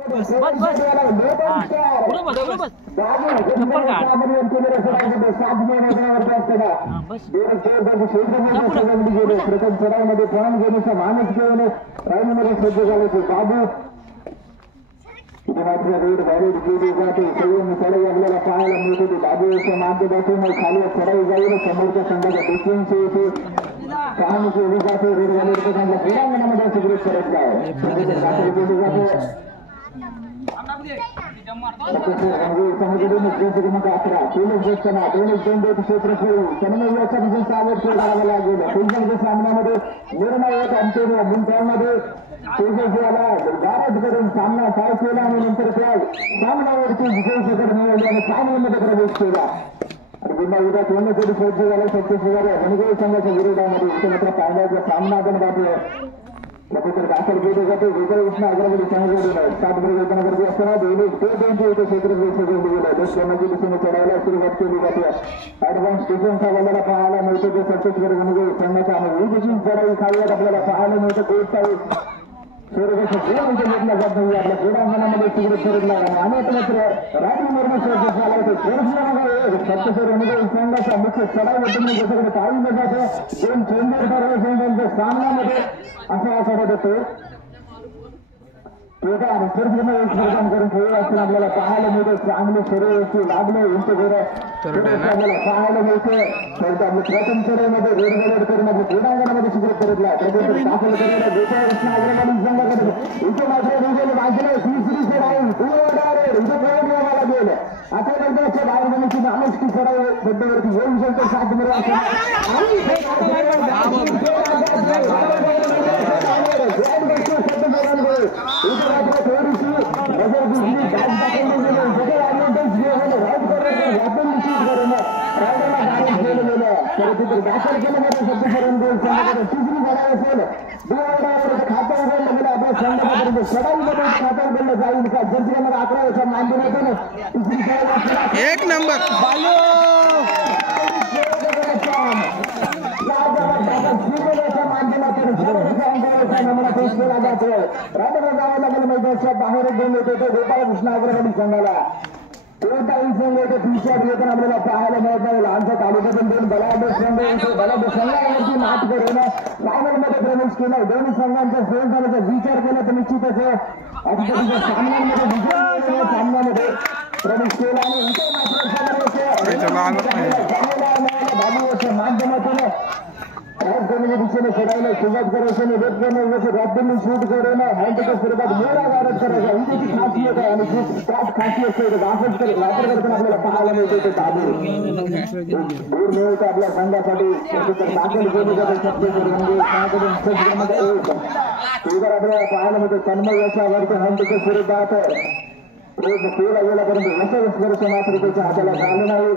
बस बस पुढं बस पुढं बस चप्पल काढ रोड व्हॅलिड केली जाते संयम चढाई आपल्याला पाहायला मिळते बाजूच्या माध्यमातून खाली चढाई जाईल समोरच्या संघाच्या डिफेन्स येते काम केली जाते रोड व्हॅलिड क्रीडांगणामध्ये सिगरेट करत आहे केली जाते सामन्यामध्ये निर्णायक अंतिम गुंतवण्यामध्ये भारत करून सामना काय केला आणि नंतर त्या सामन्यावरती विजय शिखर मिळवल्याने फायनलमध्ये प्रवेश केला आणि पुन्हा उद्या कोणीतरी सज्ज झाला सत्तेशिवाय रणगोळ संघाच्या विरोधामध्ये इथे मात्र फायनलचा सामना आपण पाहतोय तर दाखल केले जाते विजय कृष्ण अग्रवाली संघाकडून 7 वर्गांना गर्दी असताना दोन्ही इथे क्षेत्र सजवले गेले दस क्रमांकाची दिशेने चढायला सुरुवात केली जाते ऍडव्हान्स डिफेन्सचा बंधाला पाहायला मिळतो ते सत्तेश्वर रणगोळ संघाचा आणि विजयी चढाई खाली आपल्याला पाहायला मिळतं कोर्ट आपल्या क्रीडांगणामध्ये सिगरेट ठरवला आणि आता मात्र राजीव मुर्मू झाला सत्तेश्वर रणगोळ संघाचा मुख्य चढाई ज्याच्याकडे पाहिलं जातं 2 चेंबर संघांच्या सामन्यामध्ये असं वाटत होतं करून ठेवलं असं आपल्याला पाहायला मिळतं चांगले शरीर असू लागले उंच घर आपल्याला पाहायला मिळतं तर आपल्या प्रथम चढाईमध्ये रेड करून आपल्या क्रीडांगणामध्ये सिगरेट ठरवला दाखल करायला गोपाळ कृष्ण अग्रवाली संघाकडे इथे मात्र बाजूला श्री चढाई इथे प्रयोग यायला गेलं आता नंतरच्या बाहेरची नामस्की चढाई बद्दलवरती येऊ शकतो 7 दाखल केलं जातं सत्तेश्वर रणगोळ संघाकडे तिसरी लढाई असेल खातं उघडलं गेलं आपल्या संघापर्यंत चढाईमध्ये खातं उघडलं जाईल का जंत्रीमध्ये 11 वर्षात मानले जाते ना तिसरी चढाई एक नंबर केला जातो राजा जावं लागेल मैदानाच्या बाहेर घेऊन येतो तो गोपाळ कृष्ण अग्रवाली संघाला कोणताही संघ येतो टी-शर्ट घेताना आपल्याला पाहायला मिळत नाही आमच्या तालुक्यातून 2 बलाढ्य संघ येतो बलाढ्य संघावरती मात करून फायनलमध्ये प्रवेश केला दोन्ही संघांचा फेल झाल्याचा विचार केला तर निश्चितच अतिशय सामन्यामध्ये प्रवेश केला आणि इथे मात्र माध्यमातून दिशेने चढायला सुरुवात करायची राज्यांनी शूट करून हँडच्या स्वरूपात मोडा गाडत करायचा ही त्याची खासियत आहे आणि त्याच खासियत वापर करताना आपल्याला पाहायला मिळते ते ताबूर दूर मिळतं आपल्या संघासाठी दाखल केली जाते सत्तेश्वर आपल्याला पाहायला मिळतं तन्मय याच्यावरती हँडच्या स्वरूपात केला गेल्यापर्यंत स्पर्श मात्र त्याच्या हाताला झालं नाही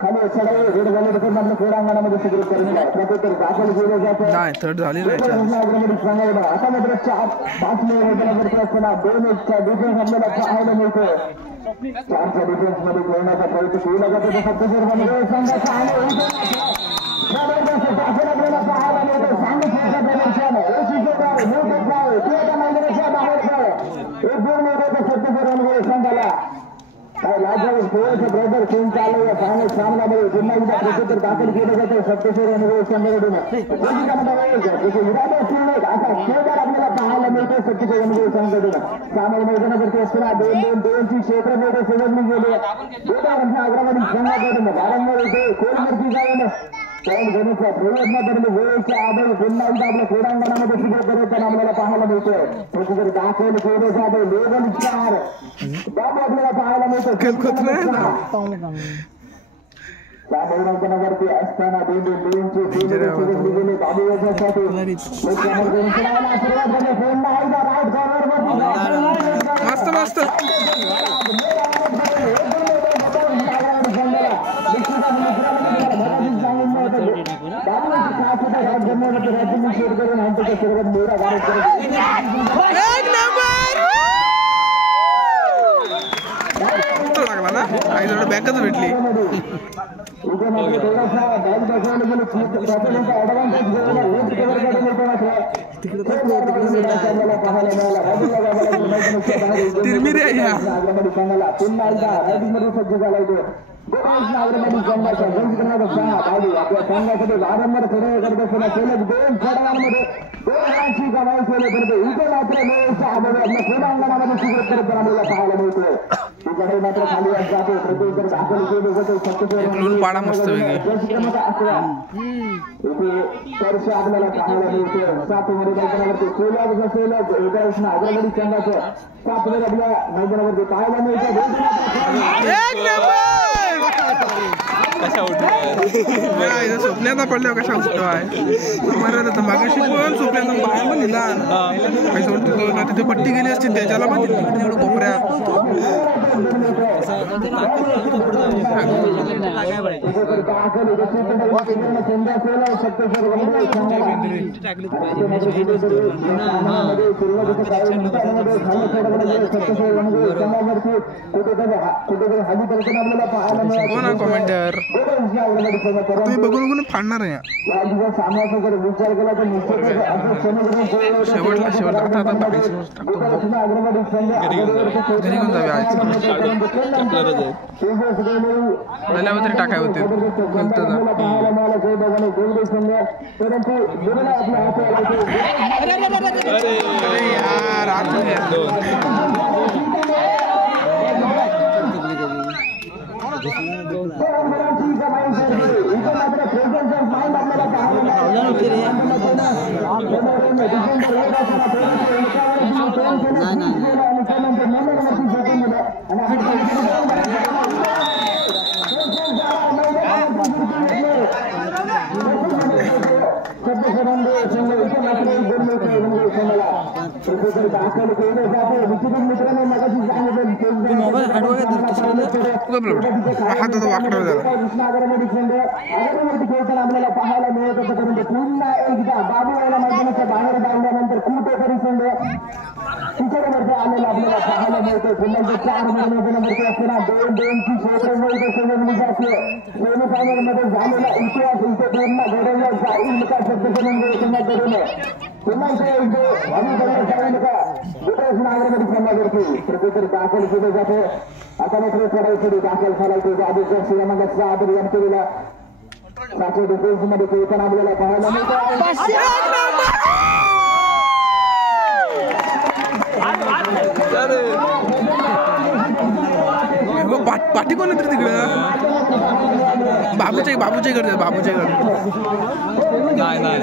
खाली चढाई रेड व्हॅलिड करून आपल्या क्रीडांगणामध्ये सिगरेट करून प्रत्येक दाखल केले जातं आता मात्र 4-5 मैदानावरती असताना 2-1चा डिफेन्स आपल्याला पाहायला मिळतो 4च्या डिफेन्स मध्ये खेळण्याचा प्रयत्न केला जातो सत्तेश्वर रणगोळ संघाचा आपल्याला पाहायला मिळतो सांगितलं सत्तेश्वर रणगोळ संघाला ब्रदर खेळून चालू या फायनल सामन्यामध्ये पुन्हा एकदा प्रत्युत्तर दाखल केलं जातं सत्तेश्वर रणगोळ संघाकडून असा खेळदार आपल्याला पाहायला मिळतो सत्तेश्वर रणगोळ संघाकडून सामोर मैदानावरती असताना 2-2-2ची क्षेत्रफळ सजवली गेली अग्रवाली संघाकडून वारंवार येते कोलवरती जाऊन पॉईंट घेण्याचा प्रयत्न करून वेळेच्या आधारे पुन्हा एकदा आपल्या क्रीडांगणामध्ये सिगरेट करताना आपल्याला पाहायला मिळतोय प्रत्येक दाखल केले जाते लेवल 4 बाबू आपल्याला पाहायला मिळतं त्या मैदानावरती असताना 2-2-2ची सजवली गेली बाबू याच्यासाठी सुरुवात झाली पुन्हा एकदा राईट कॉर्नरवरती मस्त लागला ना आई बँकच भेटली थोडासा तिरमिरी आहे ह्या पुन्हा एकदा रायटिंगमध्ये सज्ज झाला इथे नागरमध्ये संघाच्या आपल्या संघासाठी वारंवार खेळ करत असताना केलं 2 खेळांमध्ये 2 रनांची कमाई केली करते इथे मात्र लोकांच्या आधारे आपल्या क्रीडांगणामध्ये सुरुवात करत आपल्याला पाहायला मिळतोय तिकडे मात्र खाली जातो प्रत्युत्तर दाखल केले जाते लून पाडा मस्त वेगळी चर्च आपल्याला पाहायला मिळते 7 मध्ये मैदानावरती अग्रगडी संघाचं 7 मध्ये आपल्या मैदानावरती पाहायला मिळतं स्वप्न्याचा पडल्यावर कशा उठतो आहे मागाशी पण स्वप्न्याचा पाय पण लिहिला तिथे पट्टी गेली असते त्याच्याला पण एवढं कोपऱ्यात कॉमेंटर तुम्ही बघून फाडणार आहे विचार केला तर शेवट आता घरी घेऊन जावे तरी टाकाय होते हाताचा वाकडा झाला आपल्याला पाहायला मिळत होतं परंतु पुन्हा एकदा बाबूवाला मैदानाच्या बाहेर काढल्यानंतर कुठेतरी संघ तिच्यावरती आलेला आपल्याला पाहायला मिळतो पुन्हा 4 महिन्यावरती असताना 2-2ची क्षेत्रमध्ये संघ जाते सेमीफायनल मध्ये झालेला इतिहास इथे पूर्ण घडवला जाईल का संघाकडून पुन्हा इथे जाईल का नागरमध्ये संघावरती प्रत्येक दाखल केले जाते आता मात्र चढाईसाठी दाखल झालायचे आधी श्रीरामांचा आदर केलेला सातशे डिफेन्स मध्ये पोहोचताना आपल्याला पाहायला मिळतं पाठी कोण येते तिकडे बाबूच्या घरचे नाही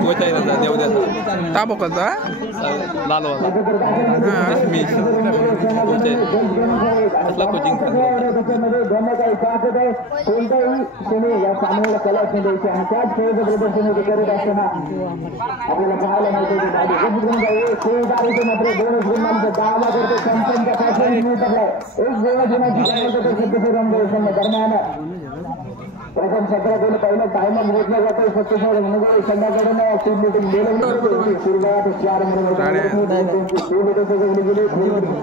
पोचायला देऊ द्या ता बघता लाल कोचिंग कोणत्याही या सामन्याला कला द्यायची आणि त्याच खेळाचं प्रदर्शन करत असताना आपल्याला पाहायला मिळतं मात्र 2 गुणांचा दावा करतो संपन्नच्या पासून एक दरम्यान प्रथम सत्रातील पहिलं टायमर घेतलं जातं सत्तेश्वर मनोगोळे संघाकडून टीम मीटिंग सुरुवात 4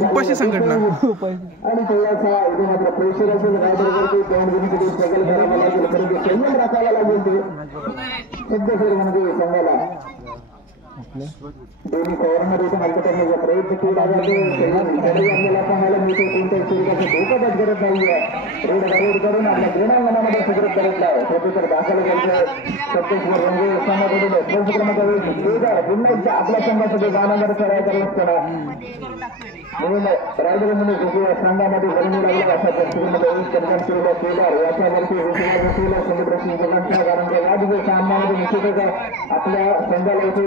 उपाशी संघटना आणि थोडासा मात्र प्रेशर असेल रायगडवरती स्ट्रगल करावं लागेल परंतु संयम राखावा लागेल ते सत्तेश्वर मनोगोळे संघाला दोन्ही कव्हरमध्ये हलका करण्याचा प्रयत्न केला जातो आपल्याला पाहायला मिळतो कोणत्याही स्वरूपाचं धोकापट करत नाहीये रोड करून आपल्या क्रीडांगणामध्ये सुधारत करत आहे प्रत्येक दाखल घ्यायचं सत्तेश्वर रंगोळी संघाकडून फर्स्ट क्रमांकावर पुन्हा आपल्या संघासाठी गाण्यामध्ये चढाई करत करा म्हणून रायगडमध्ये संघामध्ये गरमी लागला अशा परिस्थितीमध्ये केला याच्यावरती समुद्रसिंह जगांचा कारण या दिवशी सामन्यामध्ये निश्चितच आपल्या संघाला इथे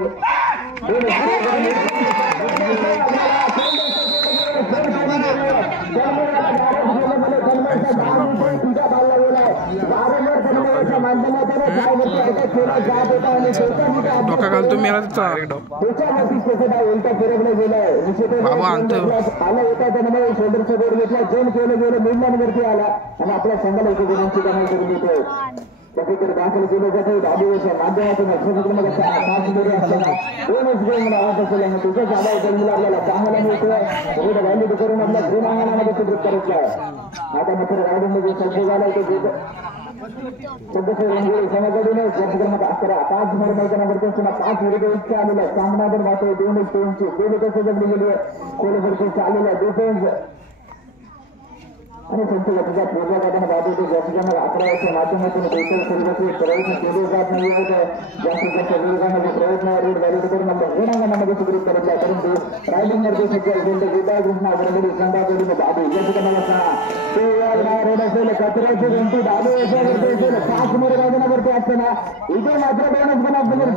डोका घालतो मेला बाबा आणतो आला होता त्यामुळे शोल्डरचा बोर्ड घेतला जन केलं गेलं निर्माणवरती आला आणि आपल्या संघाला इथे गुणांची कमाई करून देतोय त्याच्याकडे दाखल केलं जातं दाबीच्या माध्यमातून तुझंच आला आपल्याला पाहायला मिळतोय व्हॅल्यू करून आपल्या क्रीडांगणामध्ये सुधारित करायचं आहे आता मात्र रायडमध्ये सज्ज झालाय तो सदस्य रंगोळी संघाकडून वर्ष क्रमांक 11 5 नंबर मैदानावरती असताना 5 विरुद्ध 1 आलेला सामना जर वाटतो 2-2 गोल कसं जगली गेली कोलवरती आलेला डिफेन्स आणि त्यांच्या लक्षात पूजा करताना बाजू ते वर्ष क्रमांक 11 माध्यमातून बेहतर सुरुवातीचे प्रयत्न केले जात नाही आहेत जास्तीत जास्त विरोधामध्ये प्रयत्न रोड व्हॅलिड करून रंगांगणामध्ये सुधारित करत आहे परंतु रायडिंग मध्ये सध्या गोपाळ कृष्ण अग्रगडी संघाकडून बाबू वर्ष क्रमांक 6 ते रोड असेल कचऱ्याची गणती बाबू याच्यावरती असेल 5 नंबर मैदानावरती असताना इथे मात्र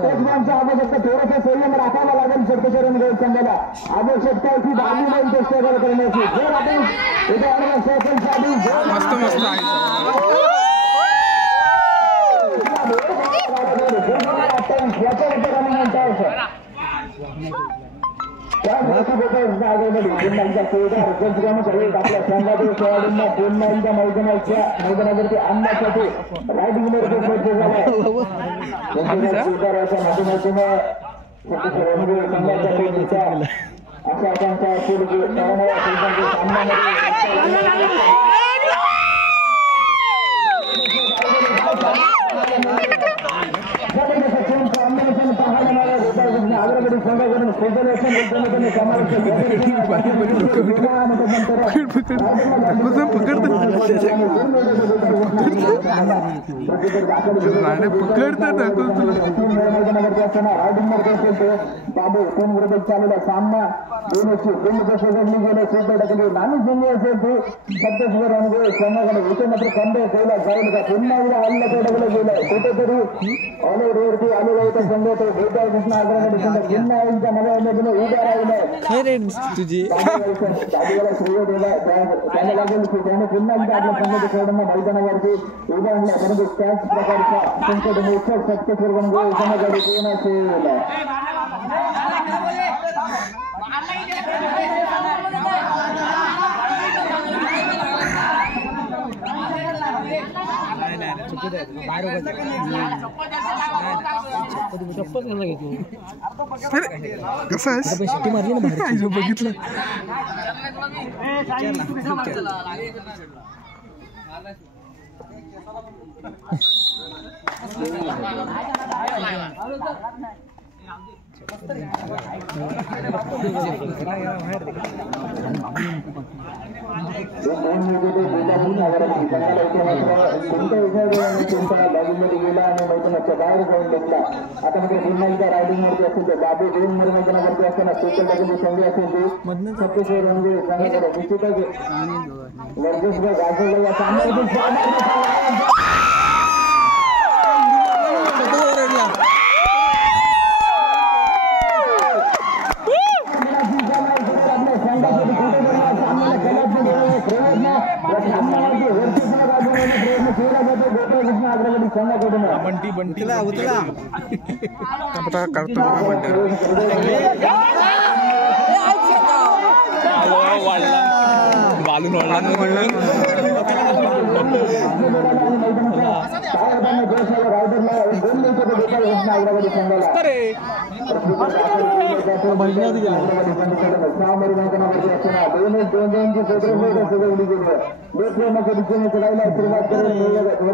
टचमॅनचा आवश्यकता थोडंसं संयम राखावा लागेल सप्तशरण गोल संघाला आवश्यकता आहे की बाबू गोल स्ट्रगल करण्याची जर आपण इथे मस्त मस्त आहे आपल्या संघातील खेळाडूंना पुन्हा एकदा मैदानावरती आणण्यासाठी रायडिंग माध्यमातून अशा आकांक्षा अग्रगडी संघाकडून बाबू 3 विरुद्ध चाललेला सामना 2-2 जगली गेले सुद्धा टाकले नानी जिंकली असेल ते सत्तेश्वर अनुभव संघाकडे इथे मात्र खंडे केला जाईल का पुन्हा एकदा हल्ला केला गेला कुठेतरी ऑलवरती आलेला होता संघ तो गोपाळ कृष्ण अग्रगडी संघ पुन्हा एकदा नव्या उमेदीने उभा राहिला तुझी श्रेय दिला त्याला लागेल की त्याने पुन्हा एकदा आपल्या संघाच्या खेळाडूंना मैदानावरती उभा आणला परंतु त्याच प्रकारचा संकट मोठं सत्तेश्वर अनुभव संघाकडे पूर्ण असेल कसं आहेस बघितलं गेला आणि मैदानाच्या बाहेर जाऊन बसला आता मात्र पुन्हा एकदा रायडिंग वरती असेल तर बाबू 2 नंबर मैदानावरती असताना स्पेशल टाकून संधी असेल ती सत्तेश्वर रणवीर संघाकडे निश्चितच वर्चस्व गाजवलं या सामन्यातून बंटीला उतला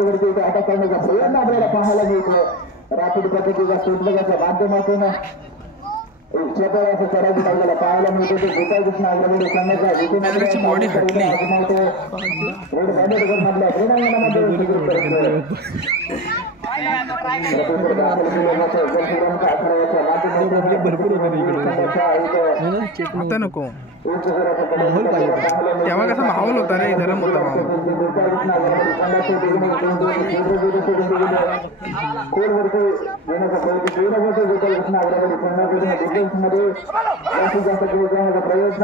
करतो अटक करण्याचा प्रयत्न आपल्याला पाहायला मिळतो रापीड पद्धतीच्या सुटबगाच्या माध्यमातून असं करायचं आपल्याला पाहायला मिळतो ते गोपाळ कृष्ण अग्रगडी संघाचा बॉडी हटली आता नको तेव्हा कसा माहोल होता रे गरम होता प्रयत्न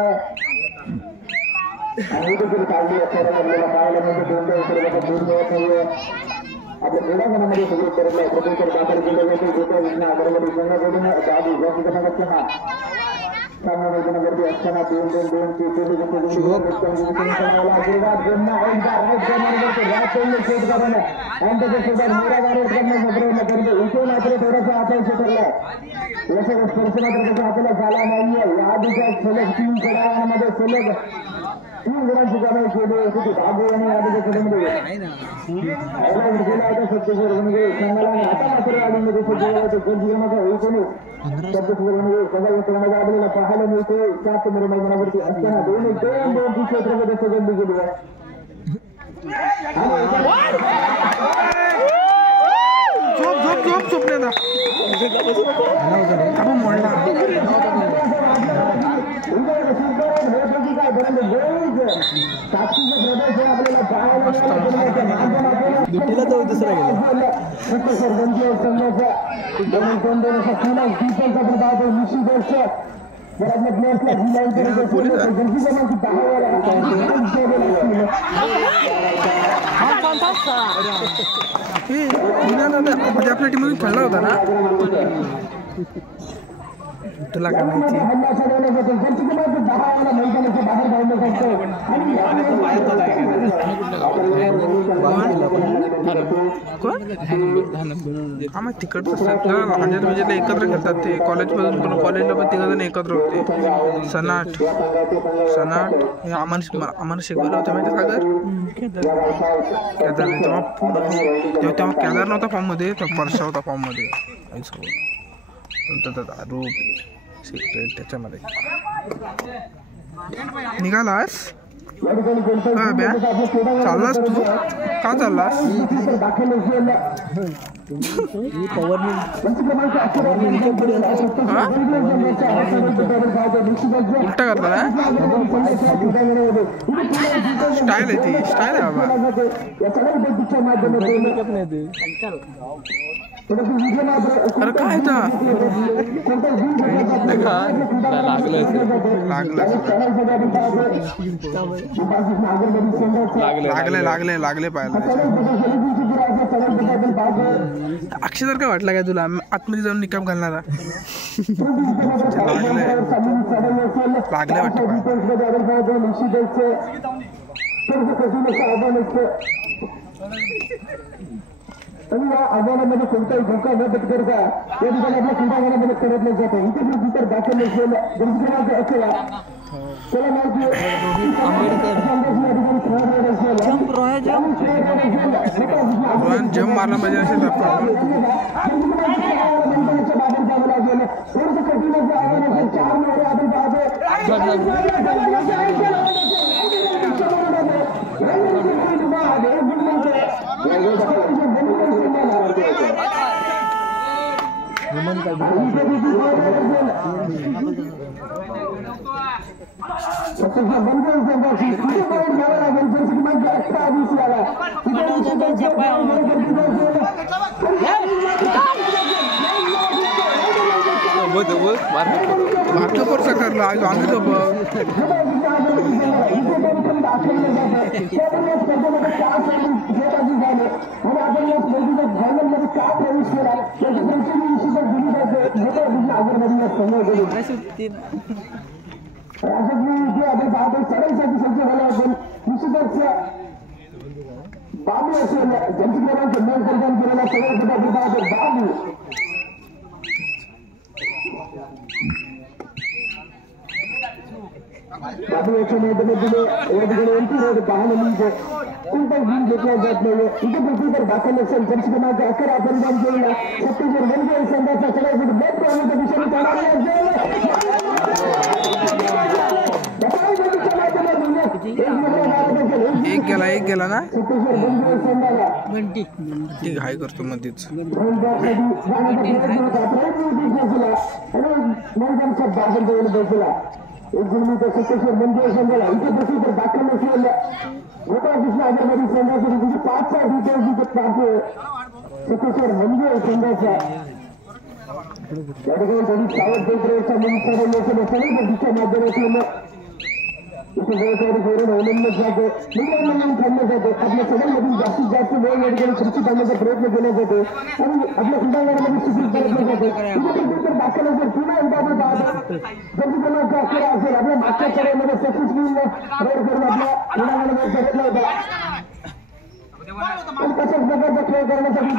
आपल्या क्रीडांगणामध्ये सगळे करत आहे प्रदेशात दाखल केले जाते गोपाळ कृष्ण अग्रगडी संघाकडून सामना मैदानावरती असताना 2-2 आशीर्वाद पुन्हा एकदा राईट कॉर्नरवरती सेट करून त्यांच्यासोबत मोरागारे करण्याचा प्रयत्न करतो इथे मात्र थोडासा अपयश ठरलाय याचा स्पर्श मात्र त्याचा आपल्याला झाला नाहीये या आधीच्या सलग 3 खेळाडूंमध्ये सलग 3 गुणांची कमाई केली होती बाबू आणि आदित्य कदमरे हायलाइट केला होता सत्तेश्वर वनगे संघाला आता मात्र आडीमध्ये सज्जला तो गंजीरमाचा होईकोणी सत्तेश्वर वनगे संघाला क्रमांक आलेला पाहायला मिळतोय 7 नंबर मैदानावरती असताना 2-2 क्षेत्रामध्ये सजवली गेली आहे झोप झोप झोप झोपण्याचा आपण मोडला दुट्टीला तो दुसरा गेला आपल्या टीममध्ये खेळला होता ना तुला काय माहिती आम्ही तिकडचं म्हणजे एकत्र खेळतात ते कॉलेजमधून पण कॉलेजला पण 3 जण एकत्र होते सनाट हे आम्हाला शिकवलं होतं माहिती सागर केदार तेव्हा केदार नव्हता फॉर्ममध्ये तेव्हा परशा होता फॉर्ममध्ये रूप सिक्रेट त्याच्यामध्ये निघालास चाललास तू का चाललास उलटा करता ना स्टाईल आहे ती स्टाईल आहे बाबा अरे काय लागले पाहिजे अक्षय जर काय वाटलं काय तुला आतमध्ये जाऊन निकाम घालणारा लागले वाटतं आणि या आव्हानामध्ये कोणताही धोका न पत्करता या ठिकाणी आपल्या क्रीडांगणाला मदत करत नाही जातं इथे तर दाखल नसेल क्रमांक 11 त्याला माहिती रोहन जम मारला पाहिजे असे करला आम्ही तो चढाईसाठी सज्ज झाला असेल निश्चितच बाबू असेल ज्यांची क्रमांक 9 प्रदान केलेला सगळ्या बाबू बाबू याच्या मैदानामध्ये या ठिकाणी एंट्री रोड पाहायला मिळते कोणताही गुण घेतला जात नाही इथे पृथ्वी तर दाखल असेल ज्यांची क्रमांक 11 परिधान केलेला सत्तेश्वर वनगे संघाचा चढाईसाठी बॅट पाहण्याच्या दिशेने जाणारा एक गेला ना ठीक हाय करतो मध्येच एक जण सत्तेश्वर मंदिर संघाला इथे पृथ्वी तर दाखल नसेल गोपाळकृष्ण अगरवाडी संघासाठी म्हणजे 5चा डिटेल्स इथे प्राप्त सत्तेश्वर मंदिर संघाचा या ठिकाणी त्यांनी सावध प्रयत्न निमित्ताने सगळ्या दिशा माध्यमातून इथे वेळेकडे गौरव अवलंबलं जातं नियम ठरलं जातं आपल्या सगळ्यांमधून जास्तीत जास्त वेळ या ठिकाणी खुर्ची करण्याचा प्रयत्न केला जातो आणि आपल्या क्रीडांगणामध्ये सुखी प्रयत्न जातो इथे दाखल असेल पुन्हा एकदा आपण पाहतो जरी क्रमांक 11 असेल आपल्या मागच्या चढाईमध्ये सक्सेसफुल रोड करून आपल्या क्रीडांगणामध्ये ठरवला होता तशाच प्रकारचा खेळ करण्यासाठी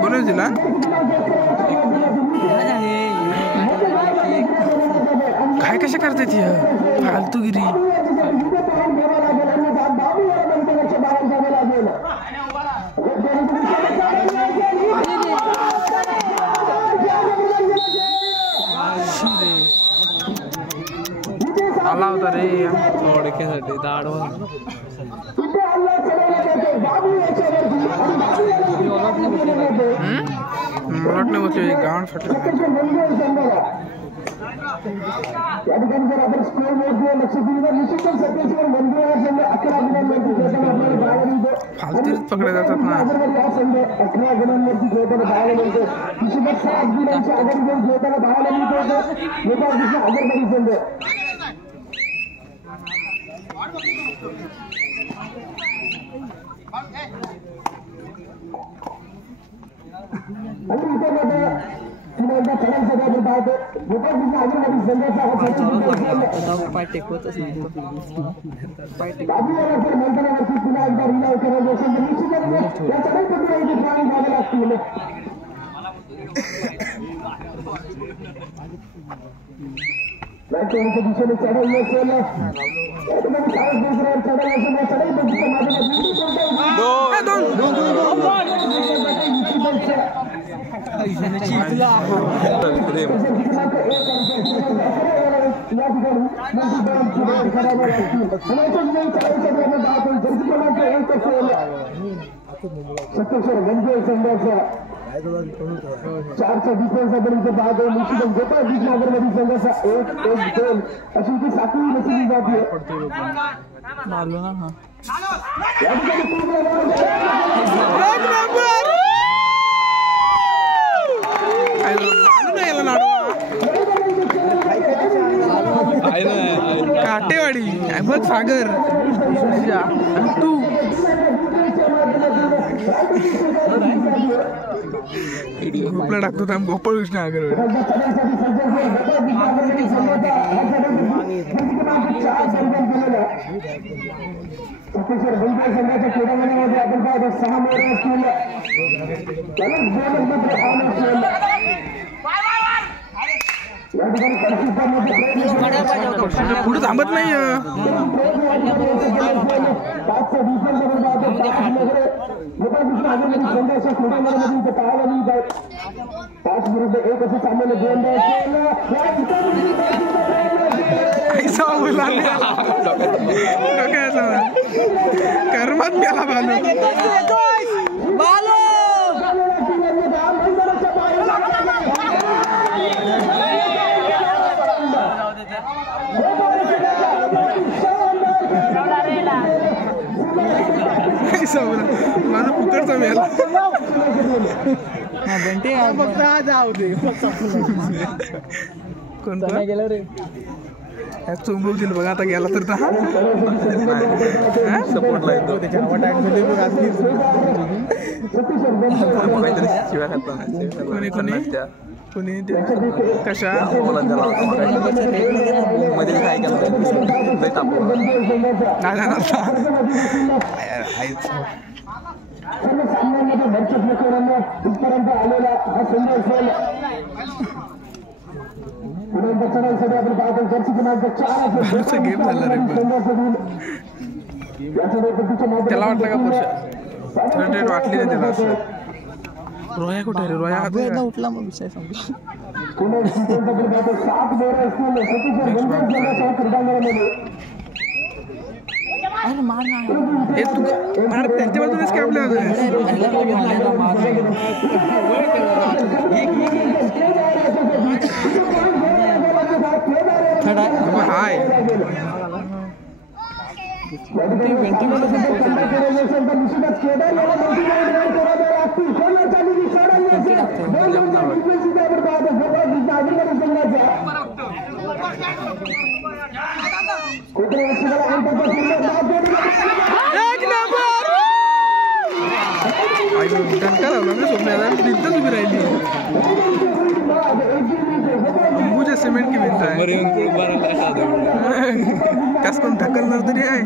बरोबर दिला कशा करते ती फालतूगिरी आला होता रे थोडक्यासाठी दाडवा मराठने बसले गाण फटलं या ठिकाणी जर आपण स्कोर मोजले लक्ष दिलं तर निश्चितच सत्तेश्वर मंदिर 11 गुणांवरती खेळताना आपल्याला पाहायला मिळतो. फालतूच पकडले जातात ना. हा संघ 11 गुणांवरती खेळताना पाहायला मिळतो. निश्चितच 7 गुणांची आघाडी घेऊन खेळताना पाहायला मिळतो. मोठा दिसला हजरबाई संघ आणि इथे पुन्हा एकदा खेळायचं आपण पाहतो. मोठा दिसला हजरबाई संघाचा हा पाय टेकवतच नाही बाजूला मैदानावरती पुन्हा एकदा रिलाव करायचं असेल तर निश्चितच या सगळ्या पद्धतीने ड्रॉइंग घ्यावे लागतील. त्यांच्या दिशेने चढाई असेल या ठिकाणी 40 चढाई असेल या चढाई पद्धतीच्या सत्तेश्वर गंजे संघाचा 4चा डिफेन्स आपण इथे पाहतो. निश्चितच गोपाळ नगरमधील संघाचा 1-1-2 अशी इथे साखळी रचली जाते. या काटेवाडी बघ सागर तू ग्रुपला टाकतो थांब गोपाळ कृष्ण आगर सत्तेश्वर गंजे संघाच्या क्रीडांगणामध्ये आपण पाहतो 6 मोहरे असतील. या ठिकाणी पुढे थांबत नाही. 5चा डिफेन्स आपण पाहतो. 5 नगरे मोठा कृष्ण आगरमध्ये संघाच्या क्रीडांगणामध्ये इथे पाहायला मिळत आहे. 5 विरुद्ध 1 असं सामन्य दोन कर्मात गेला बालू माझा पुकडचा मेला फक्त जाऊ दे कोण गेलं रे चुंबवतील बघा आता गेला तर सपोर्टला येतो कोणी कोणी कोणी कशा मध्ये काय केलं सामन्यामध्ये वर्चस्व करून इथपर्यंत आलेला हा संघ असेल. पुढे चढाईसाठी आपण पाहतो जर्सी क्रमांक 4 गेम झाला त्याला वाटलं का पुरुष वाटली नाही त्याला असं. रोया कुठे रे रोया उठला मग विषय संपला. पुणे 7 मोहरे असतील सत्तेश्वर गंजे संघाच्या क्रीडांगणामध्ये. अरे मार ना हे तू अरे त्यांच्या बाजूनेच काय आपल्या हाय तिथंच उभी राहिली. अंबूच्या सिमेंट की भिंत आहे त्यास कोण ढकलणार तरी आहे.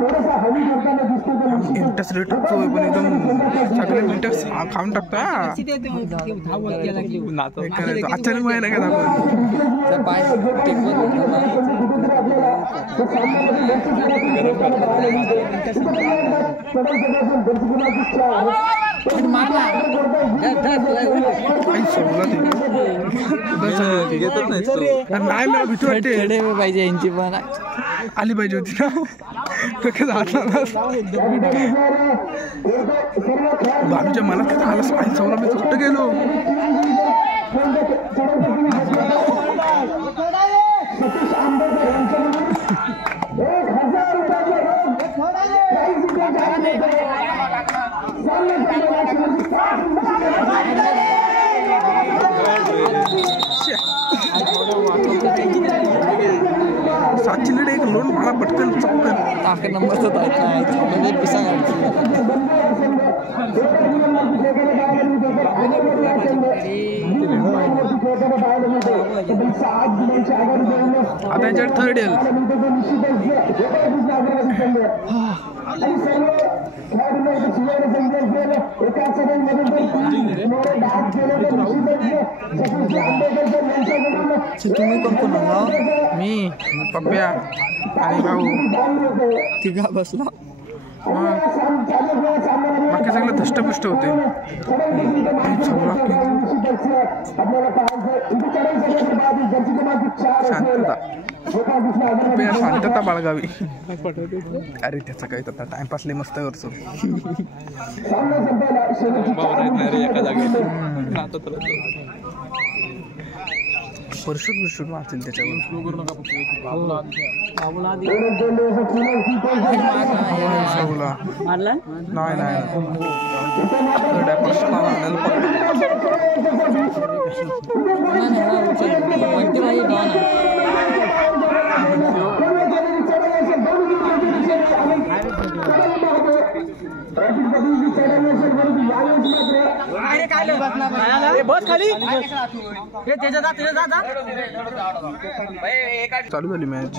थोडासा हवी करताना दिसतो तर मिनटच रेट टाकतोय पण एकदम सगळे मिनटच खाऊन टाकतो हा अचानक माहिती नाही का दाखवून नाही मला भीती वाटते पाहिजे यांची पण आली पाहिजे होती ना बालूच्या मला तिथं आला सायन्स सवला मी कुठं गेलो सतीश आंबेडकर यांच्याकडून 1000 रुपयाचे सातशे लीड एक लोन मला पटकन चपकन टाका नंबर तर म्हणजे पिसा आता याच्यात थर्ड येईल तुम्ही कोण कोण मी पप्प्या आणि भाऊ तिघा बसला बाकी सगळं धष्टपुष्ट होते शांतता शांतता बाळगावी अरे त्याचा काही तर टाइमपास लय मस्त करतो एका जागी परशूट वाचेल त्याच्यावर नाही चालू झाली मॅच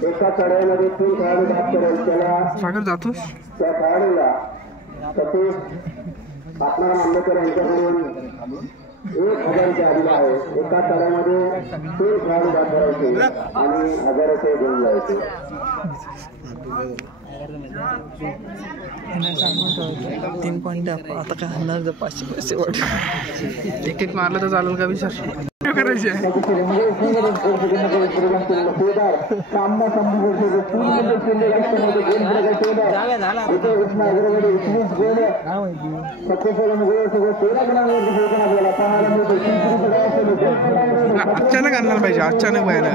एका चढाईमध्ये 3 खेळाडू भाग करेल त्याला सागर जातोस त्या खेळाडूला सतीश आपणाला आंबेडकर यांच्याकडून 1000 दिला आहे एका चढाईमध्ये 3 खेळाडू भाग करायचे आणि 1000 रुपये घेऊन जायचे 3 पॉईंट आता काय हणार 500 पैसे वाढ एक मारलं तर चालेल का विचार करायचे अचानक आणलं पाहिजे अचानक व्हायला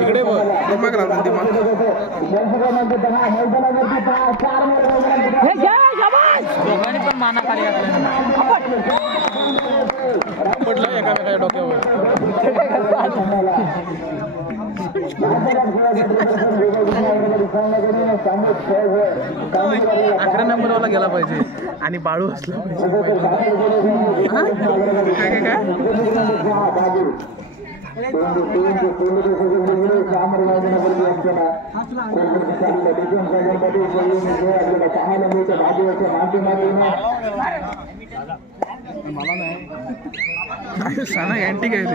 इकडे दिमाग राहतो दिमाग दोघांनी पण माना खाली पडलं एकामेका डोक्यावर 11 नंबरवाला गेला पाहिजे आणि बाळू असला पाहिजे काय साना अँटी काय रे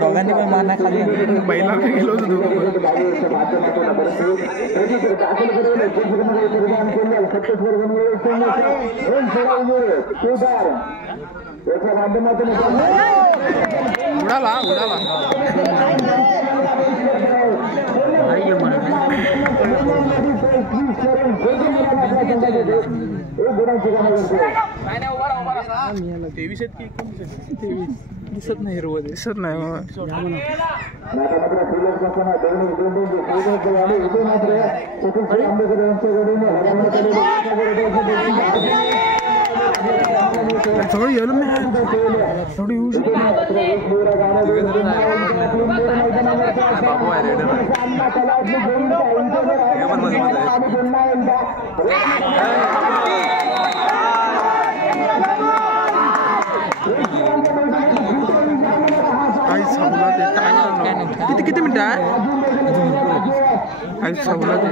दोघांनी पण माना खाली बैला गेलो होतो उडाला 23 आहेत की 19 आहेत? 23 दिसत नाही हिरवं दिसत नाही सगळं येलो मी थोडी येऊ शकतो बाबू आहे रेडर काही सवला ते काय किती किती मिनिटं आहे काही सवला ते